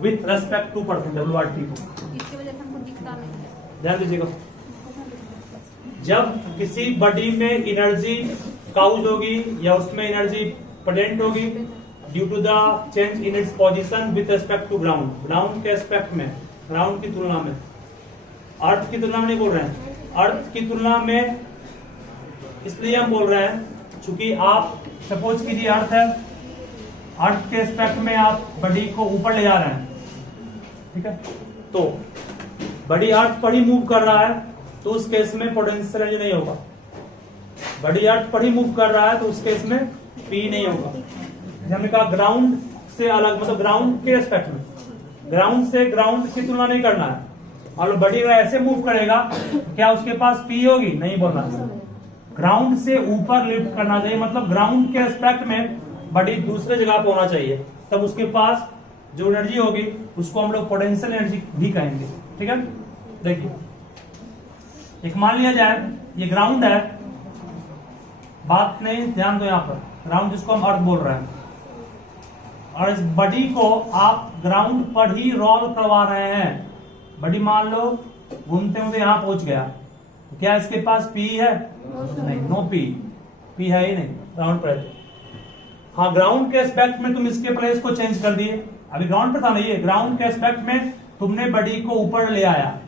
With respect to person WRT को। इसकी वजह से हमको दिखता नहीं है। ध्यान दीजिएगा, जब किसी बॉडी में एनर्जी काउज होगी या उसमें एनर्जी प्रेजेंट होगी due to the change in its position with respect to ground, ground के एस्पेक्ट में, ग्राउंड की तुलना में, अर्थ की तुलना में नहीं बोल रहे हैं, अर्थ की तुलना में इसलिए हम बोल रहे हैं क्योंकि आप सपोज कीजिए अर्थ है, अर्थ के एस्पेक्ट में आप बॉडी को ऊपर ले जा रहे हैं, ठीक है, तो बॉडी अर्थ पर ही मूव कर रहा है तो उस केस में पोटेंशियल एनर्जी नहीं होगा। बॉडी अर्थ पर ही मूव कर रहा है तो उस केस में पी नहीं होगा। हमने कहा ग्राउंड से अलग, मतलब ग्राउंड के एस्पेक्ट में, ग्राउंड से ग्राउंड की तुलना नहीं करना है। और बॉडी अगर ऐसे मूव करेगा क्या उसके पास पी होगी? नहीं बोलना है। ग्राउंड से ऊपर लिफ्ट करना चाहिए, मतलब ग्राउंड के एस्पेक्ट में बॉडी दूसरे जगह पे होना चाहिए, तब उसके पास जो एनर्जी होगी उसको हम लोग पोटेंशियल एनर्जी भी कहेंगे। ठीक है, देखिए एक मान लिया जाए ये ग्राउंड है, बात नहीं ध्यान दो यहाँ पर, ग्राउंड जिसको हम अर्थ बोल रहे हैं, और इस बॉडी को आप ग्राउंड पर ही रोल करवा रहे हैं। बॉडी मान लो घूमते घूमते यहाँ पहुंच गया, तो क्या इसके पास पी है? नहीं, नो पी, पी है ही नहीं ग्राउंड पर। हाँ, ग्राउंड के एस्पेक्ट में तुम इसके प्लेस को चेंज कर दिए, अभी ग्राउंड पर था ना, ये ग्राउंड के एस्पेक्ट में तुमने बॉडी को ऊपर ले आया,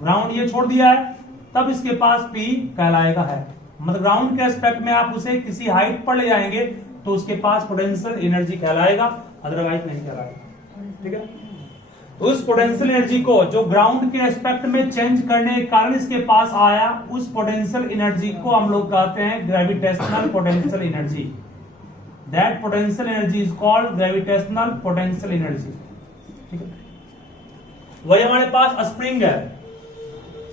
ग्राउंड ये छोड़ दिया है, तब इसके पास पी कहलाएगा है। मतलब ग्राउंड के एस्पेक्ट में आप उसे किसी हाइट पर ले जाएंगे तो उसके पास पोटेंशियल एनर्जी कहलाएगा, अदरवाइज नहीं कहलाएगा। ठीक है, तो उस पोटेंशियल एनर्जी को जो ग्राउंड के एस्पेक्ट में चेंज करने के कारण इसके पास आया, उस पोटेंशियल एनर्जी को हम लोग कहते हैं gravitational potential energy. That potential energy is called gravitational potential energy. ठीक है, वही हमारे पास स्प्रिंग है,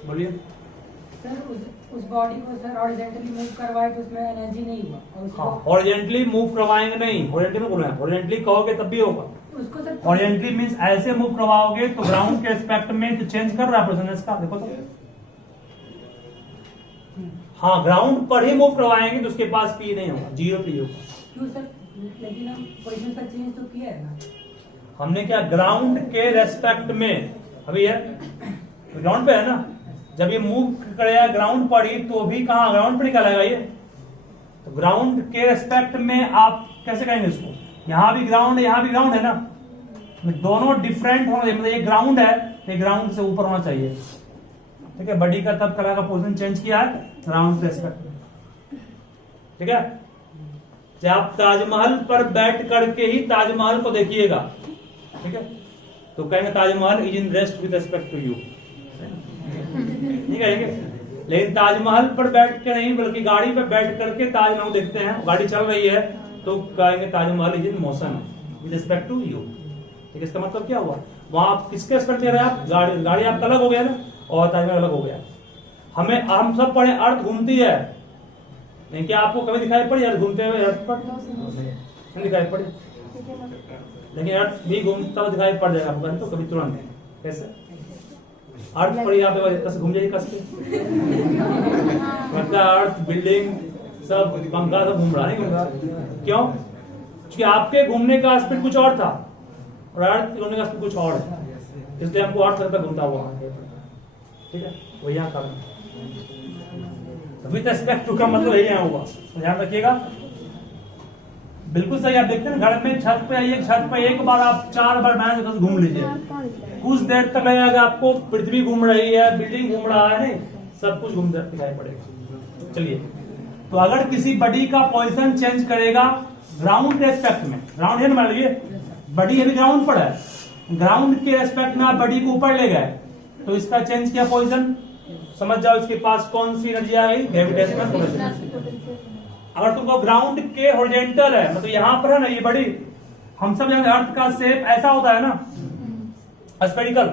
बोलिए सर। उस बॉडी को सर हॉरिजॉन्टली मूव करवाए तो उसमें एनर्जी नहीं हुआ। हाँ, हॉरिजॉन्टली मूव करवाएंगे नहीं, हॉरिजॉन्टली बोल रहे हैं, हॉरिजॉन्टली कहोगे तब भी होगा। उसको सर हॉरिजॉन्टली मींस ऐसे मूव करवाओगे तो ग्राउंड के एस्पेक्ट में तो चेंज कर रहा है पोजीशन इसका, देखो तो। हाँ, ग्राउंड पर ही मूव करवाएंगे तो उसके पास पी नहीं होगा, जीरो पी होगा। क्यों सर? लेकिन हम पोजीशन का चेंज तो किया है ना। हमने क्या ग्राउंड के रेस्पेक्ट में, अभी है ग्राउंड पे है ना, जब ये मूव करेगा ग्राउंड पर ही तो भी कहाँ ग्राउंड पर निकलेगा ये, तो ग्राउंड के रेस्पेक्ट में आप कैसे कहेंगे इसको? यहाँ भी ग्राउंड है, यहाँ भी ग्राउंड है ना, दोनों डिफरेंट होना चाहिए, मतलब ये ग्राउंड है, ये ग्राउंड से ऊपर होना चाहिए। ठीक है, बॉडी का तब कलर का पोजीशन चेंज किया है ग्राउंड के रेस्पेक्ट में। ठीक है, जब आप ताजमहल पर बैठ करके ही ताजमहल को देखिएगा, ठीक है, तो कहेंगे Taj Mahal is in rest with respect to you, नहीं कहेंगे। लेकिन ताजमहल पर बैठ के नहीं, बल्कि गाड़ी पर बैठ करके ताजमहल देखते हैं, गाड़ी चल रही है तो कहेंगे Taj Mahal is in motion with respect to you. ठीक है, इसका मतलब क्या हुआ? वहां आप किसके रिस्पेक्ट दे रहे हैं? आप गाड़ी आपका अलग हो गया ना, और ताजमहल अलग हो गया। हम सब पढ़े अर्थ घूमती है, नहीं क्या आपको कभी दिखाई पड़ी अर्थ घूमते हुए? अर्थ पर नहीं दिखाई पड़ी, लेकिन अर्थ भी घूमता हुआ दिखाई पड़ जाएगा आपको, तो कभी तुरंत। कैसे? अर्थ पर यहाँ पे घूम जाएगी कस के, मतलब अर्थ बिल्डिंग सब पंखा सब घूम रहा है, नहीं घूम रहा। क्यों? क्योंकि आपके घूमने का स्पीड कुछ और था और अर्थ घूमने का स्पीड कुछ और है, इसलिए हमको अर्थ लगता घूमता हुआ। ठीक है, वो यहाँ कारण विद रिस्पेक्ट टू का मतलब यही यहाँ हुआ, ध्यान रखिएगा। बिल्कुल सही। आप देखते हैं घर में छत पे आइए, छत पे एक बार आप 4 बार मैच घूम लीजिए, कुछ देर तक लगेगा आपको पृथ्वी घूम रही है, बिल्डिंग घूम रहा है, नहीं सब कुछ घूमते दिखाई पड़ेगा। चलिए, तो अगर किसी बॉडी का पोजीशन चेंज करेगा ग्राउंड के रेस्पेक्ट में, ग्राउंड है ना, मान लीजिए बॉडी अभी ग्राउंड पर है, ग्राउंड के रेस्पेक्ट में आप बॉडी को ऊपर ले गए तो इसका चेंज किया पोजीशन, समझ जाओ इसके पास कौन सी एनर्जी आ गई? Gravitational potential. अगर तुमको ग्राउंड के हॉरिजॉन्टल है, मतलब यहाँ पर है ना ये बॉडी, हम सब जानते हैं अर्थ का शेप ऐसा होता है ना, स्फेरिकल,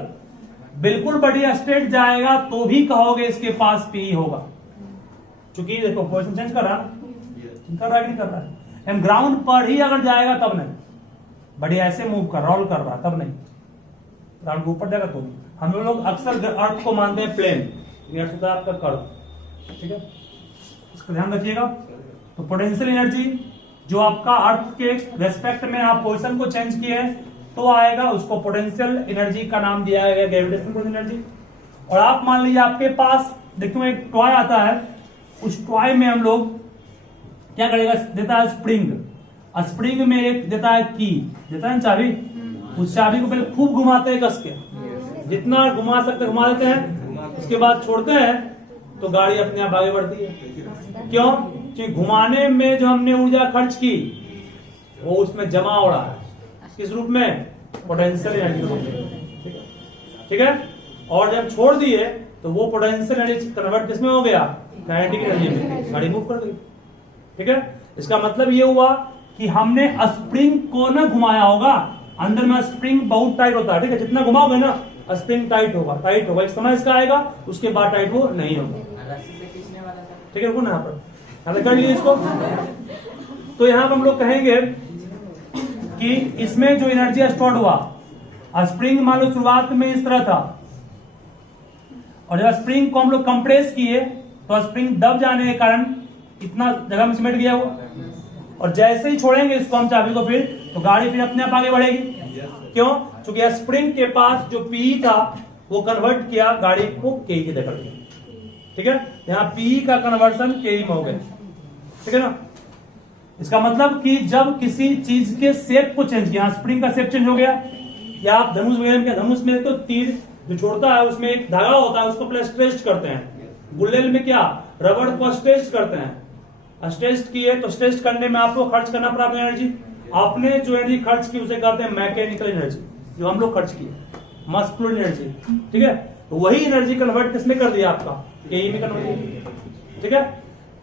बिल्कुल बॉडी स्ट्रेट जाएगा तो भी कहोगे इसके पास पी होगा, क्योंकि देखो पोजीशन चेंज कर रहा है कि नहीं कर रहा है। ग्राउंड पर ही अगर जाएगा तब नहीं, बॉडी ऐसे मूव कर रोल कर रहा है तब नहीं, ग्राउंड के ऊपर जाएगा तो। हम लोग अक्सर अर्थ को मानते हैं प्लेन, अर्थ होता है आपका कर्व। ठीक है, इसका ध्यान रखिएगा। तो पोटेंशियल एनर्जी जो आपका अर्थ के रेस्पेक्ट में आप पोजीशन को चेंज किए हैं, तो आएगा, उसको पोटेंशियल एनर्जी का नाम दिया गया ग्रेविटेशनल पोटेंशियल एनर्जी। और आप मान लीजिए आपके पास देखो एक टॉय आता है, उस टॉय में हम लोग क्या करेगा, देता है स्प्रिंग, स्प्रिंग में एक देता है की, देता है ना चाबी, उस चाबी को पहले खूब घुमाते हैं कस के, जितना घुमा सकते घुमा देते हैं, उसके बाद छोड़ते हैं तो गाड़ी अपने आप आगे बढ़ती है। क्यों? क्योंकि घुमाने में जो हमने ऊर्जा खर्च की वो उसमें जमा हो रहा है, किस रूप में, पोटेंशियल एनर्जी रूप में, ठीक है। और जब छोड़ दिए तो वो पोटेंशियल एनर्जी कन्वर्ट किसमें हो गया, काइनेटिक एनर्जी में, गाड़ी मूव कर गई, ठीक है। इसका मतलब ये हुआ कि हमने स्प्रिंग को ना घुमाया होगा, अंदर में स्प्रिंग बहुत टाइट होता है, ठीक है, जितना घुमाओगे ना स्प्रिंग टाइट होगा, एक समय इसका आएगा, उसके बाद टाइट वो नहीं होगा, ठीक है। रुको ना यहाँ पर कर लीजिए इसको। तो यहाँ पर हम लोग कहेंगे कि इसमें जो एनर्जी स्टोर हुआ, स्प्रिंग मान लो शुरुआत में इस तरह था, और जब स्प्रिंग को हम लोग कंप्रेस किए तो स्प्रिंग दब जाने के कारण इतना जगह में सिमट गया वो, और जैसे ही छोड़ेंगे इसको हम चाबी को फिर, तो गाड़ी फिर अपने आप आगे बढ़ेगी। क्यों? क्योंकि स्प्रिंग के पास जो पी था वो कन्वर्ट किया गाड़ी को के की तरफ, ठीक है। यहाँ पी का कन्वर्सन के में हो गया, ठीक है ना। इसका मतलब कि जब किसी चीज के शेप को चेंज किया, स्प्रिंग का शेप चेंज हो गया, या आप धनुष वगैरह में, धनुष में तो तीर जो छोड़ता है उसमें एक धागा होता है, उसको पहले स्ट्रेच करते हैं, गुल्लेल में क्या, रबड़ को स्ट्रेच करते हैं, स्ट्रेच किए तो स्ट्रेच करने में आपको खर्च करना पड़ा अपनी एनर्जी, आपने जो एनर्जी खर्च की उसे कहते हैं मैकेनिकल एनर्जी, जो हम लोग खर्च किए, मस्कुलर एनर्जी, ठीक है। तो वही एनर्जी कन्वर्ट किसने कर दिया, आपका के में कन्वर्ट, ठीक है।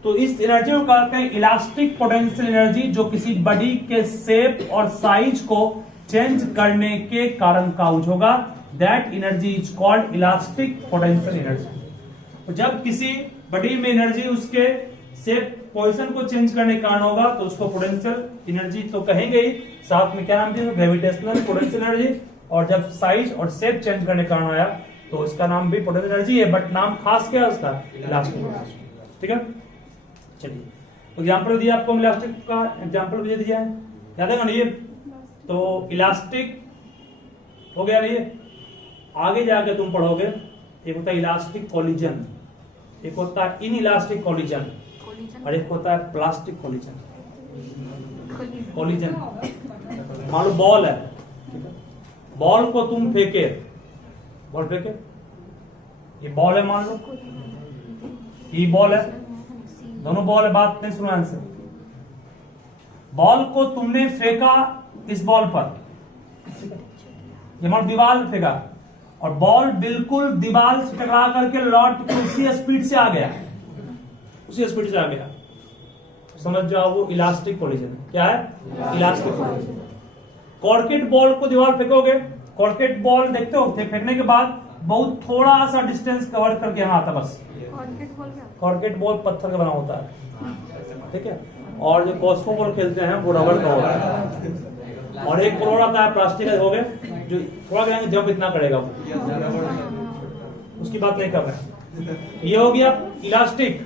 तो इस एनर्जी को कहते हैं इलास्टिक पोटेंशियल एनर्जी, जो किसी बॉडी के शेप और साइज को चेंज करने के कारण काउज होगा, that energy is called elastic potential energy. तो जब किसी बॉडी में एनर्जी उसके शेप पोजीशन को चेंज करने के कारण होगा तो उसको पोटेंशियल एनर्जी तो कहेंगे ही, साथ में क्या नाम दिया, ग्रेविटेशनल पोटेंशियल एनर्जी। और जब साइज और शेप चेंज करने के कारण आया तो उसका नाम भी पोटेंशियल एनर्जी है, बट नाम खास क्या है उसका, इलास्टिक, ठीक है। चलिए एग्जाम्पल दिया आपको, इलास्टिक का एग्जाम्पल दे दिया है, याद है ना ये। तो इलास्टिक हो गया, ये आगे जाके तुम पढ़ोगे, एक होता है इलास्टिक कोलिजन, एक होता है इन इलास्टिक कोलिजन, और एक होता है प्लास्टिक कोलिजन। कोलिजन मान लो बॉल है, बॉल को तुम फेंके, बॉल फेंके, ये बॉल है, मान लो ये बॉल है, दोनों बॉल है, बात नहीं सुनो आंसर। बॉल को तुमने फेंका इस बॉल पर, ये मान दीवार फेंका, और बॉल बिल्कुल दीवार से टकरा करके लौट के उसी स्पीड से आ गया, उसी स्पीड से आ गया, समझ जाओ वो इलास्टिक कोलिजन। क्या है? Elastic collision. कॉर्केट बॉल को दीवार फेंकोगे, कॉर्केट बॉल देखते हो फेंकने के बाद बहुत थोड़ा सा डिस्टेंस कवर करके यहाँ आता, बस। कॉर्केट बॉल पत्थर का बना होता है, ठीक है। और जो कॉस्को बॉल खेलते हैं वो रबड़ का होता है, और एक बॉल आता है प्लास्टिक का, हो गए जो थोड़ा गिराएंगे जंप इतना करेगा वो, उसकी बात नहीं कर रहे। ये हो गया इलास्टिक,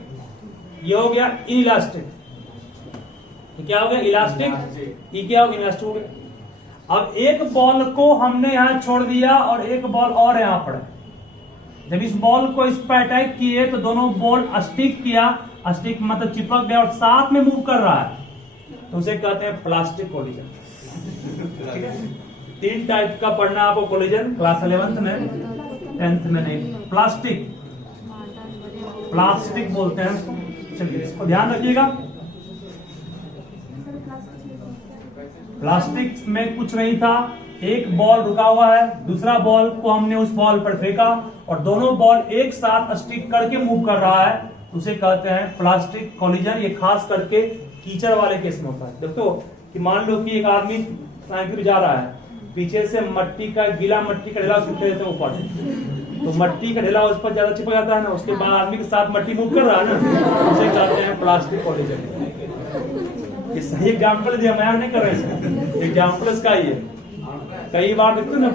ये हो गया इलास्टिक, क्या हो गया इलास्टिक, ये क्या हो गया इलास्टिक हो गया। अब एक बॉल को हमने यहाँ छोड़ दिया और एक बॉल और यहाँ पर, जब इस बॉल को इस पर अटैक किए तो दोनों बॉल स्टिक किया, स्टिक मतलब चिपक गया और साथ में मूव कर रहा है, तो उसे कहते हैं प्लास्टिक कोलिजन। तीन टाइप का पढ़ना आपको कोलिजन, क्लास 11th में, 10th में नहीं। प्लास्टिक, प्लास्टिक बोलते हैं, चलिए इसको ध्यान रखिएगा। प्लास्टिक में कुछ नहीं था, एक बॉल रुका हुआ है, दूसरा बॉल को हमने उस बॉल पर फेंका और दोनों बॉल एक साथ स्टिक करके मूव कर रहा है, उसे कहते हैं प्लास्टिक कोलिजन। ये खास करके कीचड़ वाले केस में होता है। देखो कि मान लो कि एक आदमी साइकिल पे जा रहा है, पीछे से मट्टी का, गीला मट्टी का ढेला सूखे देते हैं ऊपर, तो मट्टी का ढेला उस पर ज्यादा चिपक जाता है ना, उसके बाद आदमी के साथ मट्टी मूव कर रहा है ना, उसे कहते हैं प्लास्टिक कोलिजन। ये सही एग्जाम्पल दिया, मैं नहीं कर रहा, एग्जाम्पल इसका ही है। कई बार देखते ना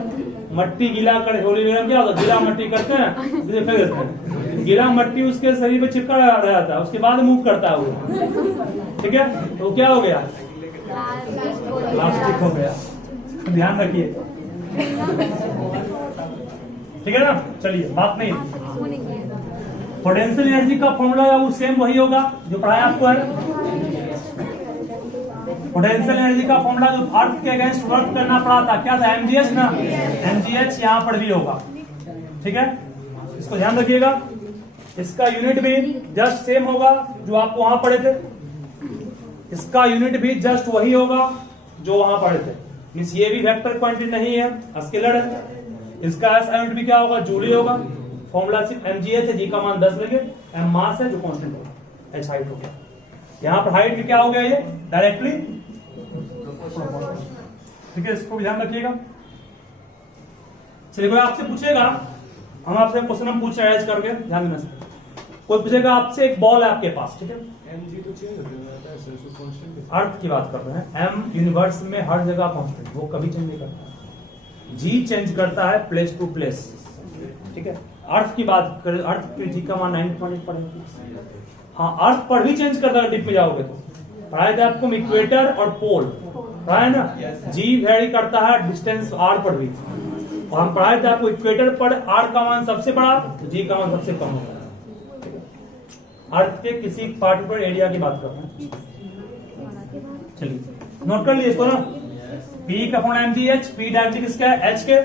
मट्टी गीला कर, होली में क्या होता है, गीला मट्टी करते हैं उसे फेंक देते हैं, गीला मट्टी उसके शरीर पे चिपका रहा था, उसके बाद मूव करता है वो, ठीक है। तो क्या हो गया, प्लास्टिक हो गया। ध्यान रखिए, ठीक है ना। चलिए बात नहीं, होने की है। पोटेंशियल एनर्जी का फॉर्मूला वो सेम वही होगा जो पढ़ाया आपको है। पोटेंशियल एनर्जी का फॉर्मूला जो अर्थ के अगेंस्ट वर्क करना पड़ा था क्या था, mgh ना, mgh यहाँ पर भी होगा, ठीक है। इसको ध्यान रखिएगा। इसका यूनिट भी जस्ट सेम होगा जो आप वहां पढ़े थे, इसका यूनिट भी जस्ट वही होगा जो वहां पढ़े थे। मींस ये भी वेक्टर क्वांटिटी नहीं है, स्केलर है। इसका एस यूनिट भी क्या होगा, जूल होगा। फॉर्मूला सिर्फ mgh है, जी का मान 10 लगे, m मास है जो कांस्टेंट होगा, h हाइट हो गया। यहाँ पर हाइट भी क्या हो गया, ये डायरेक्टली, ठीक है। इसको भी ध्यान रखिएगा। चलिए कोई आपसे पूछेगा, हम आपसे क्वेश्चन हम पूछ रहे हैं करके, ध्यान देना सर। कोई पूछेगा आपसे, एक बॉल है आपके पास, ठीक है, mg तो चेंज हो जाता है सर, तो कांस्टेंट है। अर्थ की बात कर रहे हैं, m यूनिवर्स में हर जगह कांस्टेंट, वो कभी चेंज नहीं करता। g चेंज करता है प्लेस टू प्लेस, ठीक है। अर्थ की बात करें, अर्थ पे जी का मान 9.8 पड़ेगा। हाँ, अर्थ पर भी चेंज करता है, डिप में जाओगे तो पढ़ाए थे आपको इक्वेटर और पोल, पढ़ाए ना। जी वेरी करता है डिस्टेंस r पर भी, और हम पढ़ाए थे आपको इक्वेटर पर r का मान सबसे बड़ा, जी का मान सबसे कम होगा। अर्थ के किसी पार्टिकुलर एरिया की बात कर रहे हैं। चलिए नोट कर लिए इसको ना, P का अपॉन mgh, P डायरेक्टली किसका है, h के।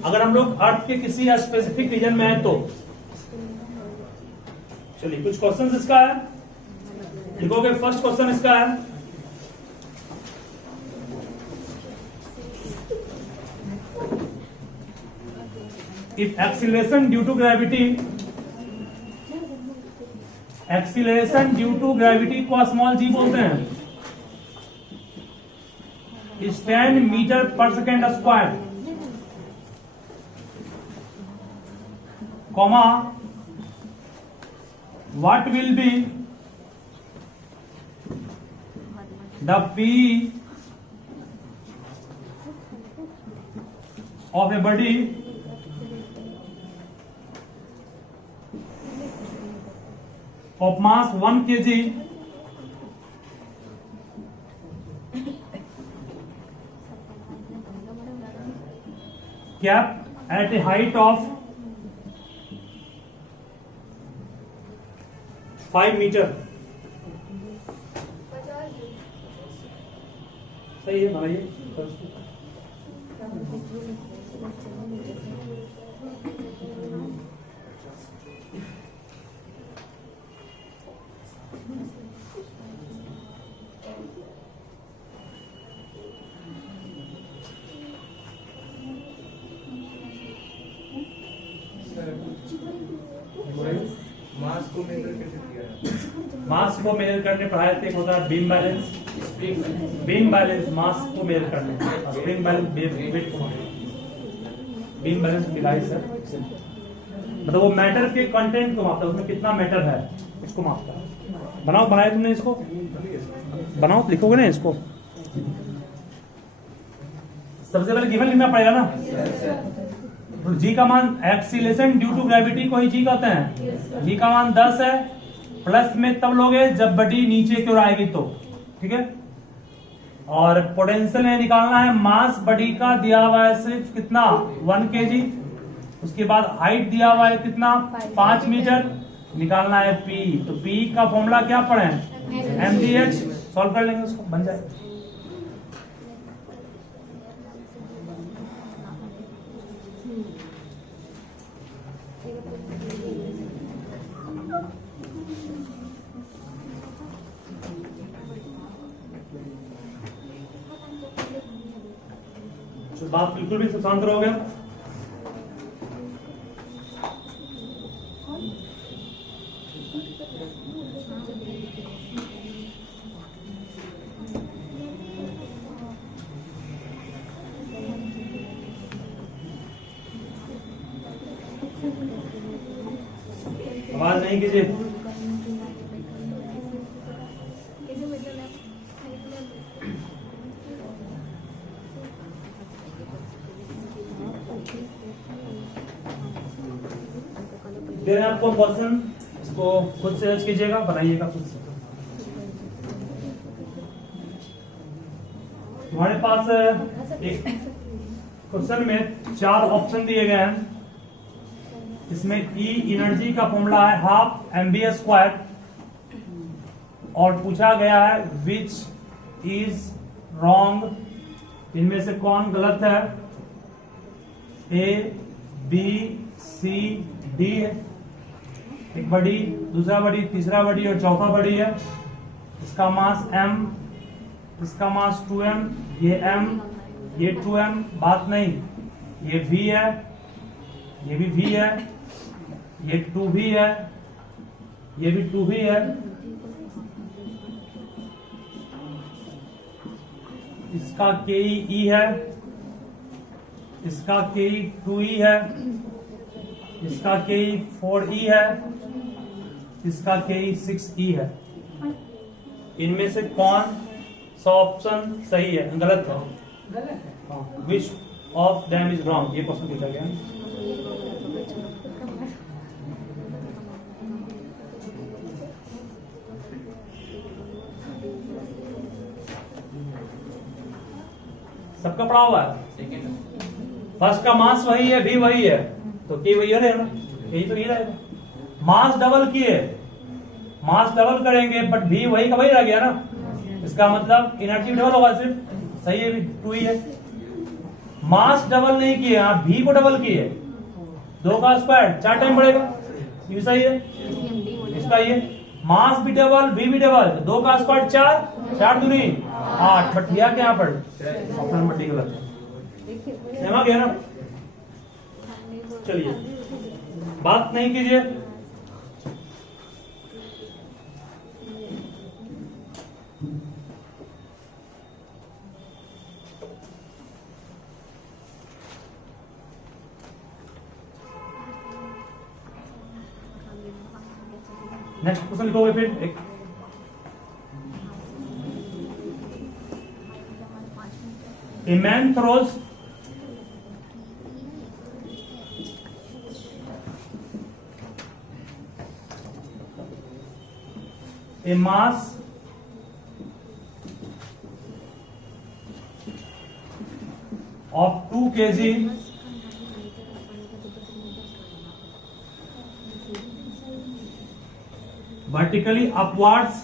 अगर हम लोग अर्थ के किसी स्पेसिफिक रीजन में है तो, चलिए कुछ क्वेश्चन इसका है, लिखोगे। फर्स्ट क्वेश्चन इसका है, if acceleration due to gravity, acceleration due to gravity को स्मॉल जी बोलते हैं, 10 metre per second square, comma what will be the P of a body of mass 1 kg kept at a height of 5 metre. सही है, बनाइए। मास को major कैसे किया है? मास को मेजर करने पढ़ाए थे, होता है बीम बैलेंस, बीम बैलेंस मास को मेजर करने, spring balance beam balance device है, मतलब वो मैटर के कंटेंट को मापता है, उसमें कितना मैटर है उसको मापता है। बनाओ, बनाया तुमने इसको, बनाओ, लिखोगे ना इसको। सबसे पहले गिवन लिखना पड़ेगा ना। तो जी का मान, एक्सीलरेशन ड्यू टू ग्रेविटी को ही जी कहते हैं। जी का मान 10 है, प्लस में तब लोगे जब बॉडी नीचे की ओर आएगी तो, ठीक है। और पोटेंशियल में निकालना है, मास बॉडी का दिया हुआ है सिर्फ कितना, 1 kg। उसके बाद हाइट दिया हुआ है कितना, 5 मीटर। निकालना है P, तो P का फॉर्मूला क्या पढ़े, mgh। सॉल्व कर लेंगे उसको, बन जाए। बात बिल्कुल भी शांत रहोगे। आवाज नहीं कीजिए। दे रहे हैं आपको क्वेश्चन, इसको खुद से सर्च कीजिएगा, बनाइएगा खुद से। तुम्हारे पास एक क्वेश्चन में 4 ऑप्शन दिए गए हैं। इसमें E एनर्जी का फॉर्मूला है हाफ mv², और पूछा गया है विच इज रॉन्ग। इनमें से कौन गलत है? A, B, C, D है। एक बड़ी, दूसरा बड़ी, तीसरा बड़ी और चौथा बड़ी है। इसका मास m, इसका मास 2m, ये m, ये 2m, बात नहीं। ये v है, ये भी v है, ये 2v है, ये भी 2v है। इसका ke e है, इसका ke 2e है, इसका ke 4e है, इसका ke 6e है। इनमें से कौन सा ऑप्शन सही है? गलत है। गलत है। Which of them is wrong, ये क्वेश्चन पूछा गया। सबका पढ़ा हुआ है। फर्स्ट का मास वही है, भी वही है, तो के वही रहेगा, यही तो ये रहेगा। मास डबल किए, मास डबल करेंगे बट भी वही का वही रह गया ना, इसका मतलब एनर्जी डबल होगा सिर्फ। सही है, भी 2 ही है। मास डबल नहीं किए, आप भी को डबल किए, 2 का स्क्वायर 4 टाइम बढ़ेगा, ये भी सही है। इसका ये मास भी डबल, भी डबल, 2 का स्क्वायर 4, 4 दूनी 8, बट किया क्या पर ऑप्शन नंबर डी गलत है। समझ गया ना? चलिए बात नहीं कीजिए। नेक्स्ट क्वेश्चन लिखोगे फिर एक। A man throws a mass of 2 kg vertically upwards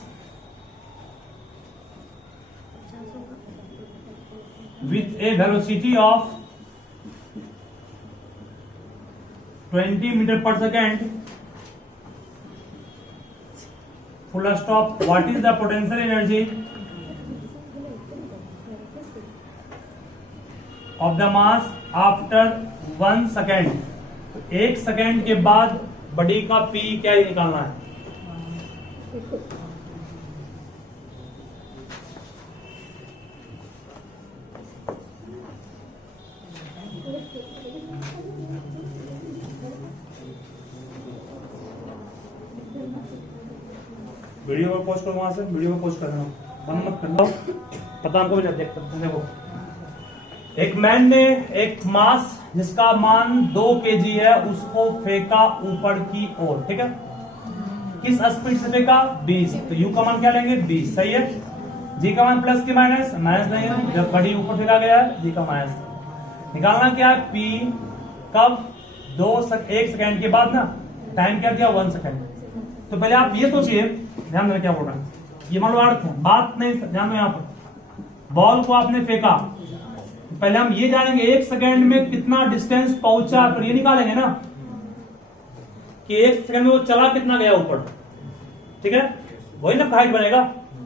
with a velocity of 20 meter per second, full stop. What is the potential energy of the mass after 1 second? 1 second के बाद body का P क्या निकालना है? Video को post करो, वहां से वीडियो को पोस्ट करना, बंद मत करना, पता हमको भी देखो। एक मैन ने एक मास जिसका मान 2 kg है उसको फेंका ऊपर की ओर, ठीक है। किस स्पीड से फेंका? 20। तो यू का मान क्या लेंगे? 20। सही है। जी का मान प्लस की माइनस? माइनस नहीं है, जब बड़ी ऊपर फेंका गया है जी का माइनस। निकालना क्या है? पी कब? 1 सेकेंड के बाद ना। टाइम क्या दिया? 1 सेकेंड। तो पहले आप ये सोचिए, ध्यान देना क्या बोल रहा है। ये मान लो अर्थ है, बात नहीं ध्यान में। यहाँ पर बॉल को आपने फेंका, पहले हम ये जानेंगे 1 सेकेंड में कितना डिस्टेंस पहुंचा, फिर ये निकालेंगे ना कि 1 सेकेंड में वो चला कितना गया ऊपर, ठीक है। वही ना हाइट बनेगा,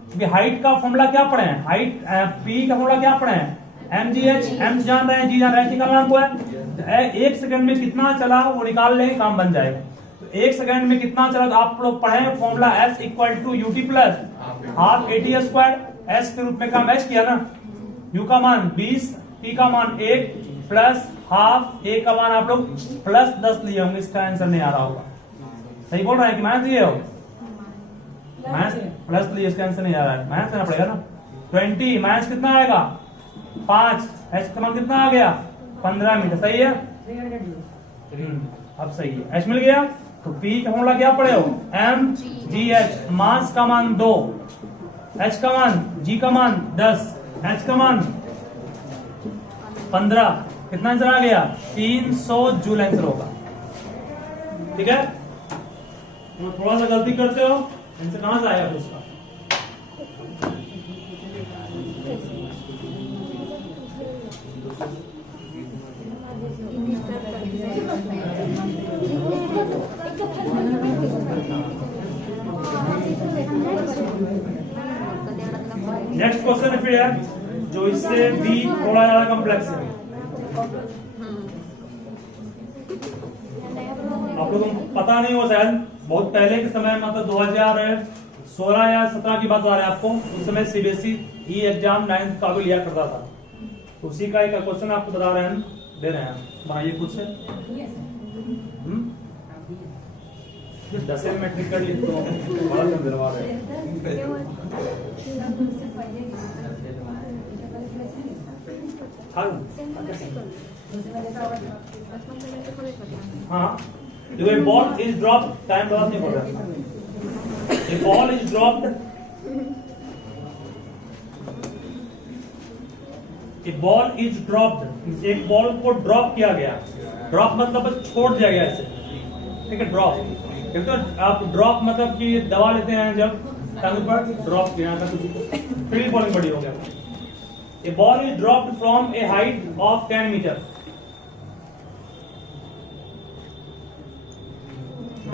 क्योंकि हाइट का फॉर्मूला क्या पढ़े हैं? हाइट पी का फॉर्मूला क्या पढ़े हैं? mgh। एम जान रहे हैं, जी जान रहे हैं, निकालना हमको है। 1 सेकेंड में कितना चला वो निकाल लेंगे, काम बन जाएगा। तो 1 सेकेंड में कितना चला, तो आप लोग पढ़े formula S = UT plus half AT²। S के रूप में काम एच किया ना। U का मान 20, T का मान 1 प्लस हाफ, A का मान आप लोग प्लस 10 लिए होंगे। इसका आंसर नहीं आ रहा होगा। सही बोल रहे हैं कि माइनस लिए हो? माइनस प्लस लिए, इसका आंसर नहीं आ रहा है, माइनस लेना पड़ेगा ना। 20 माइनस कितना आएगा? 5। H का मान कितना आ गया? 15 मीटर। सही है, अब सही है। H मिल गया। तो P का फॉर्मूला क्या पढ़े हो? mgh। मास का मान 2, H का मान, G का मान 10, H का मान 15, कितना आंसर आ गया? 300 जूल आंसर होगा। ठीक है, तो थोड़ा सा गलती करते हो, आंसर कहां से आएगा फिर उसका? नेक्स्ट क्वेश्चन फिर है जो इससे भी थोड़ा ज्यादा कॉम्प्लेक्स है। आप लोगों को पता नहीं हो शायद, बहुत पहले के समय मतलब 2016 या 17 की बात बता रहे हैं आपको, उस समय सीबीएसई एग्जाम 9th का भी लिया करता था। तो उसी का एक क्वेश्चन आपको बता रहे हैं, दे रहे हैं, बनाइए खुद से। 10 मैट्रिक कर लिए तो बड़ा कम दिलवा रहे हैं। हाँ, देखो, a ball is dropped, time loss नहीं पड़ रहा। A ball is dropped, a ball is dropped, एक बॉल को ड्रॉप किया गया। ड्रॉप मतलब बस छोड़ दिया गया ऐसे, ठीक है, ड्रॉप। तो आप ड्रॉप मतलब कि दबा लेते हैं जब टांग पर, ड्रॉप किया था कुछ, फील्ड बॉलिंग बड़ी हो गया। A ball is dropped from a height of 10 meter.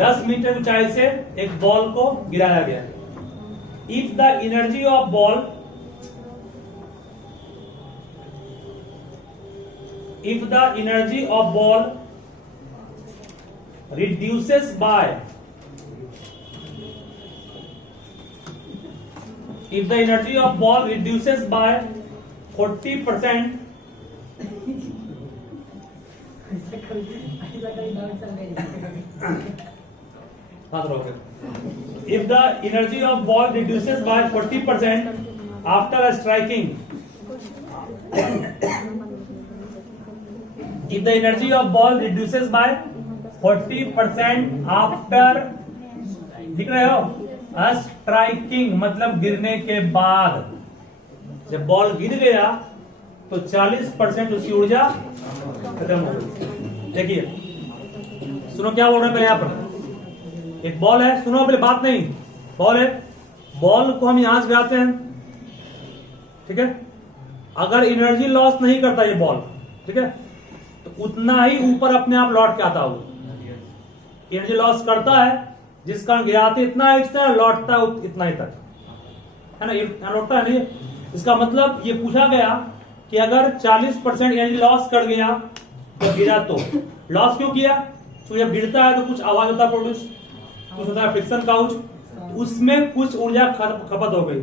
10 metre ऊंचाई से एक बॉल को गिराया गया। If the energy of ball, if the energy of ball reduces by, if the energy of ball reduces by 40%, if the energy of ball reduces by 40% after a striking, if the energy of ball reduces by 40% after, दिख रहे हो, striking मतलब गिरने के बाद, जब ball गिर गया तो 40% उसकी ऊर्जा खत्म हो गई। देखिए, सुनो क्या बोल रहे हैं पहले। यहाँ पर एक बॉल है, सुनो पहले बात नहीं, बॉल है, बॉल को हम यहां से गिराते हैं, ठीक है। अगर एनर्जी लॉस नहीं करता ये बॉल, ठीक है, तो उतना ही ऊपर अपने आप लौट के आता हो। एनर्जी लॉस करता है, जिस कारण गिराते इतना हाइट से, लौटता इतना ही तक, है ना, ये लौटता है नहीं। इसका मतलब ये पूछा गया कि अगर 40% एनर्जी लॉस कर गया तो गिरा, तो लॉस क्यों किया? तो जब गिरता है तो कुछ आवाज होता है प्रोड्यूस, कुछ होता है फ्रिक्शन काउच, उसमें कुछ ऊर्जा खपत हो गई।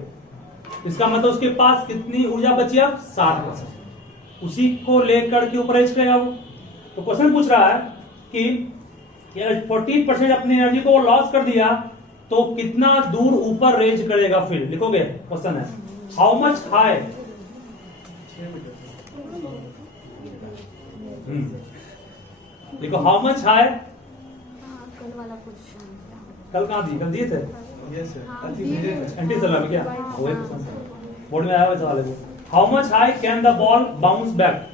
इसका मतलब उसके पास कितनी ऊर्जा बची अब? 60%। उसी को लेकर के ऊपर रेज करेगा वो। तो क्वेश्चन पूछ रहा है कि 40% अपनी एनर्जी को लॉस कर दिया तो कितना दूर ऊपर रेंज करेगा? फिर लिखोगे, क्वेश्चन है हाउ मच हाई, देखो हाउ मच हाई, कल वाला क्वेश्चन कल कहाँ दी? कल दिए थे एंटी सलामी क्या वो बोर्ड में आया हुआ सवाल है। How much high can the ball bounce back?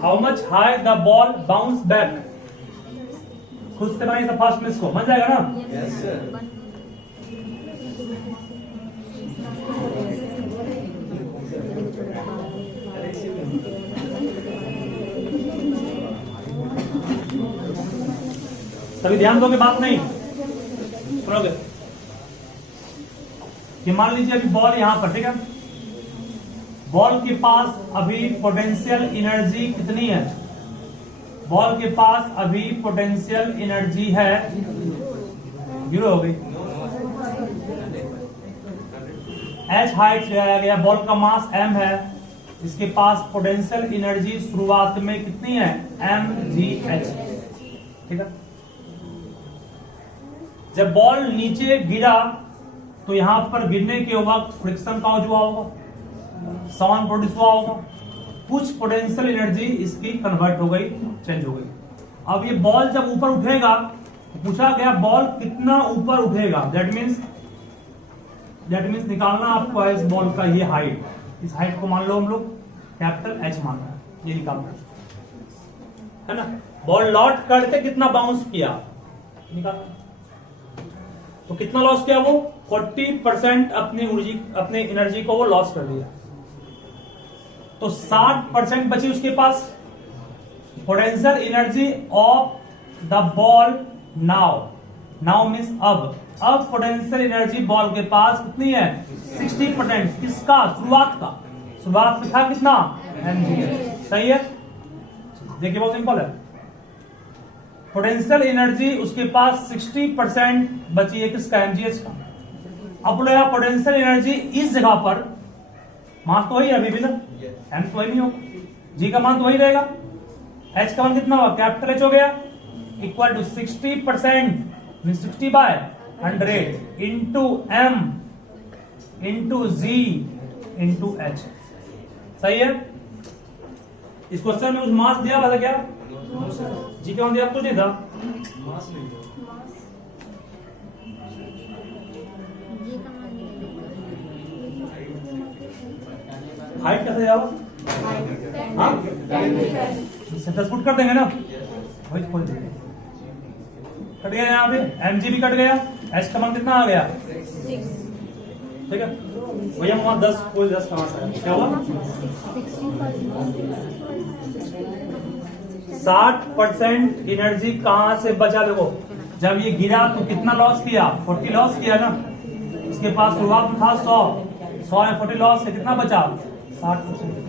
How much high the ball bounce back? खुद से बनाइए सब फास्ट में, इसको बन जाएगा ना? Yes sir. तभी ध्यान दोगे, बात नहीं सुनोगे। कि मान लीजिए अभी बॉल यहां पर, ठीक है, बॉल के पास अभी पोटेंशियल एनर्जी कितनी है? बॉल के पास अभी पोटेंशियल एनर्जी है 0 हो गई। h हाइट लगाया गया, बॉल का मास m है, इसके पास पोटेंशियल एनर्जी शुरुआत में कितनी है? mgh, ठीक है। जब बॉल नीचे गिरा तो यहां पर गिरने के वक्त फ्रिक्शन का हुआ होगा, साउंड प्रोड्यूस हुआ होगा, कुछ पोटेंशियल एनर्जी इसकी कन्वर्ट हो गई, चेंज हो गई। अब ये बॉल जब ऊपर उठेगा, पूछा गया बॉल कितना ऊपर उठेगा, दैट मीन्स निकालना आपको है इस बॉल का ये हाइट। इस हाइट को मान लो हम लोग कैपिटल एच मान रहे हैं, ये निकालना है ना। बॉल लौट करके कितना बाउंस किया निकालना, तो कितना लॉस किया वो 40% अपने एनर्जी को वो लॉस कर दिया, तो 60% बची उसके पास। Potential energy of the ball now means अब पोटेंशियल एनर्जी बॉल के पास कितनी है 60%। किसका? शुरुआत में था कितना mgh, सही है। देखिए बहुत सिंपल है, पोटेंशियल एनर्जी उसके पास 60% बची है, किसका? mgh का। अब बोलेगा पोटेंशियल एनर्जी इस जगह पर मान तो वही है अभी भी ना, m तो वही नहीं होगा, g का मान तो वही रहेगा, h का मान कितना होगा कैपिटल h हो गया, equal to 60% 60/100 into m into g into h, सही है। इस क्वेश्चन में उस मास दिया हुआ था क्या? जी का मान दिया, कुछ नहीं था। मास नहीं था। ये का मान हाइट कैसे जाओ? हाँ 10 फुट कर देंगे ना, वही खोल देंगे। कट गया यहाँ पे, mg भी कट गया, h का मान कितना आ गया 6, ठीक है भैया, वहां 10 कोई 10 कहाँ से आया? क्या हुआ? 60% एनर्जी कहां से बचा? देखो जब ये गिरा तो कितना लॉस किया 40 लॉस किया ना, इसके पास शुरुआत में था 100 में 40 लॉस है, कितना बचा 60%।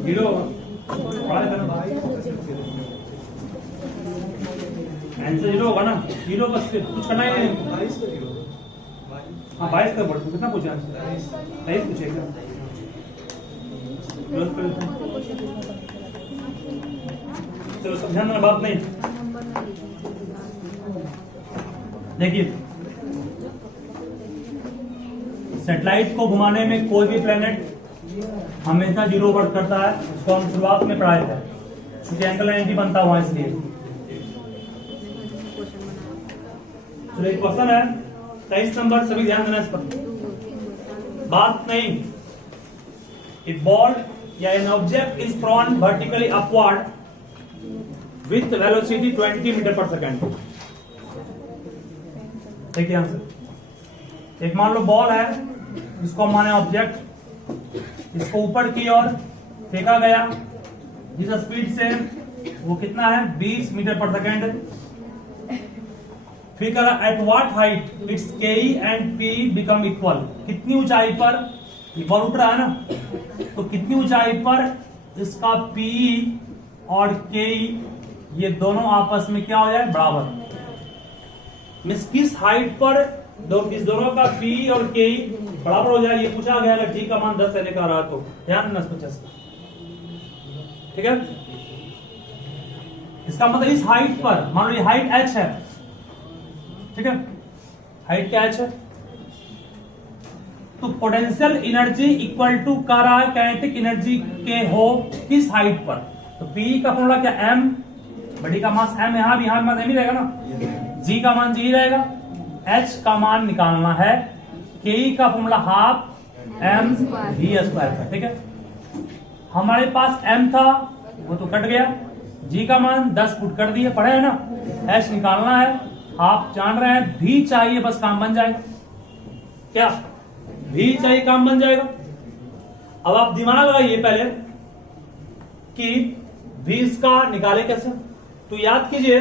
जीरो आंसर जीरो होगा ना, जीरो बस कुछ करना ही नहीं। 22 का किलो। हाँ 22 का बोल, कितना पूछा आंसर? 23 पूछेगा। चलो समझाने वाली बात नहीं। देखिए सैटेलाइट को घुमाने में कोई भी प्लेनेट हमेशा जीरो वर्क करता है, उसको हम शुरुआत में पढ़ाए थे, क्योंकि एंगल 90 बनता हुआ इसलिए। तो एक क्वेश्चन है 23 नंबर, सभी ध्यान देना इस पर, बात नहीं। ए बॉल या an object is thrown vertically upward with velocity 20 metre per second. देखिए आंसर, एक मान लो बॉल है, इसको माने ऑब्जेक्ट, इसको ऊपर की ओर फेंका गया, जिस स्पीड से वो कितना है 20 मीटर पर सेकेंड। फिर करा एट व्हाट हाइट इट्स के एंड पी बिकम इक्वल, कितनी ऊंचाई पर बॉल उठ रहा है ना, तो कितनी ऊंचाई पर इसका पी और के ये दोनों आपस में क्या हो जाए बराबर। मींस किस हाइट पर इस दोनों का पी और के बराबर हो जाए, ये पूछा गया। अगर जी का मान 10 से लेकर आ रहा तो ध्यान देना 50, ठीक है। इसका मतलब इस हाइट पर, मान लो ये हाइट h है, ठीक है, हाइट क्या h है, तो पोटेंशियल एनर्जी इक्वल टू कर रहा है काइनेटिक एनर्जी के हो किस हाइट पर, तो P का फॉर्मूला क्या m, बड़ी का मास m, यहां भी यहां मास m ही रहेगा ना, G का मान G ही रहेगा, H का मान निकालना है, K का formula half m v square का, ठीक है। हमारे पास m था वो तो कट गया, G का मान 10 फुट कर दिए, पढ़े है ना। H निकालना है, आप जान रहे हैं V चाहिए, बस काम बन जाएगा। क्या V चाहिए, काम बन जाएगा। अब आप दिमाग लगाइए पहले कि V इसका निकाले कैसे, तो याद कीजिए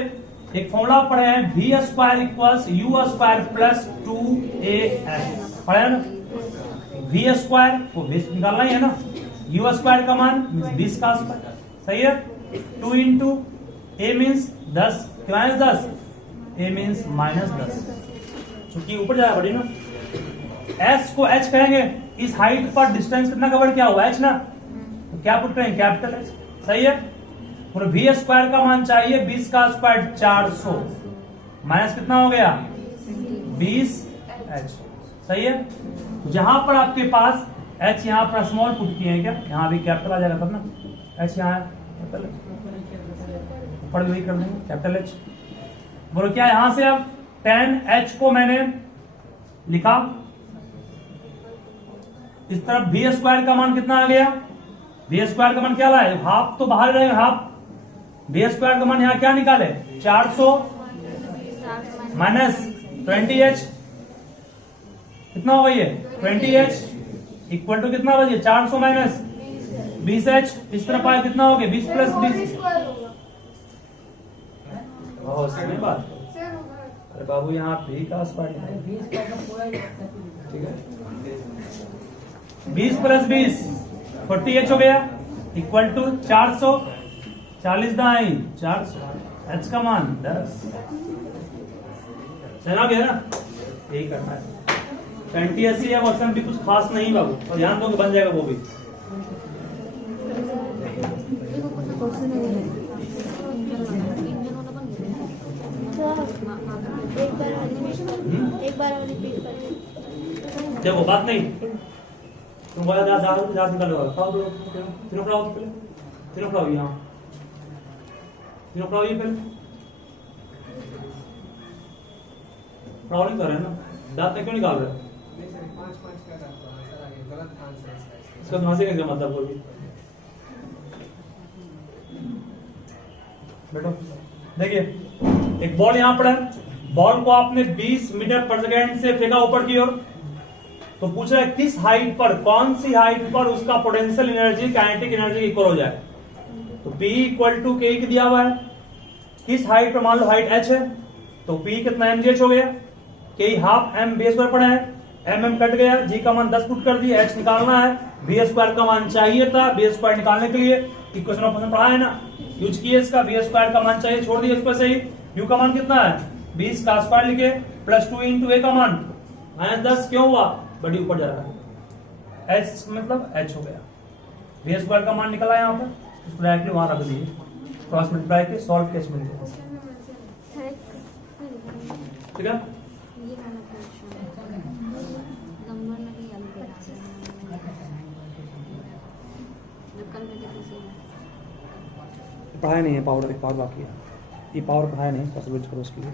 एक फॉर्मूला पढ़े हैं, v square equals u square plus 2as, पढ़े हैं ना। वी स्क्वायर को बेस निकालना ही है ना, यू स्क्वायर का मान 20 का स्क्वायर, सही है। 2 इंटू ए मीन्स 10 माइनस 10, ए मीन्स माइनस 10, क्योंकि ऊपर जाएगा बड़ी ना। एस को एच कहेंगे, इस हाइट पर डिस्टेंस कितना कवर किया हुआ एच ना, तो क्या पुट करेंगे कैपिटल एच, सही है। और वी स्क्वायर का मान चाहिए 20 का स्क्वायर 400 माइनस कितना हो गया 20 एच, सही है। जहां पर आपके पास एच यहाँ पर स्मॉल पुट किए हैं क्या, यहाँ भी कैपिटल आ जाएगा तब ना, एच यहाँ है कैपिटल एच, ऊपर भी वही कर देंगे कैपिटल एच। बोलो क्या यहां से अब 10 एच को मैंने लिखा, इस तरफ वी स्क्वायर का मान कितना आ गया, वी स्क्वायर का मान क्या लाए, हाफ तो बाहर रहेगा हाफ, वी स्क्वायर का मान यहाँ क्या निकाले 400 माइनस 20h, कितना होगा ये 20h इक्वल टू कितना बजे 400 माइनस 20h, इस तरफ आया कितना हो गया 20 प्लस 20। सही बात, अरे बाबू यहाँ भी का स्क्वायर है, 20 का तो पूरा ही ठीक है। 20 प्लस 20 40h हो गया इक्वल टू 400, 40 दाई 400, एच का मान 10, चला गया ना, यही करना है। 2080 है क्वेश्चन भी कुछ खास नहीं बाबू, और ध्यान दो कि बन जाएगा वो भी। एक बार और रिपीट कर। देखो बात नहीं, तुम बोला दांत निकाल लो, खाओ दो तीनों खाओ पहले, तीनों खाओ यहाँ, तीनों खाओ ये पहले, नहीं कर रहे हैं ना, दांत में क्यों निकाल रहे हैं, नहीं सर 5 का गलत आंसर है इसका भाषे का क्या मतलब कोई भी। बैठो, देखिए एक बॉल यहाँ पर है, बॉल को आपने 20 मीटर पर सेकेंड से फेंका ऊपर की ओर, तो पूछ रहा है किस हाइट पर, कौन सी हाइट पर उसका potential energy kinetic energy equal हो जाए। तो P इक्वल टू के दिया हुआ है, किस हाइट पर, मान लो हाइट h है, तो P कितना mgh हो गया, के हाफ m बी स्क्वायर पड़ा है, mm कट गया, g का मान 10 पुट कर दिया, h निकालना है, बी स्क्वायर का मान चाहिए था, बी स्क्वायर निकालने के लिए इक्वेशन ऑफ फंक्शन पढ़ा है ना, यूज किए, इसका बी स्क्वायर का मान चाहिए, छोड़ दिया इस पर से ही, u का मान कितना है 20 का स्क्वायर लिखे प्लस 2 इंटू a का मान माइनस 10, क्यों हुआ बड़ी ऊपर जा रहा है, h मतलब h हो गया, बी स्क्वायर का मान निकला यहाँ पर, इसको डायरेक्टली वहां रख दिए, क्रॉस मल्टीप्लाई के सॉल्व कैसे मिल जाएगा, ठीक है। ये वाला क्वेश्चन नंबर नहीं याद कर जो कल में किसी पढ़ाया नहीं है पावर, एक पावर बाकी है, ये पावर पढ़ाया नहीं, पॉसिबल करो उसके लिए।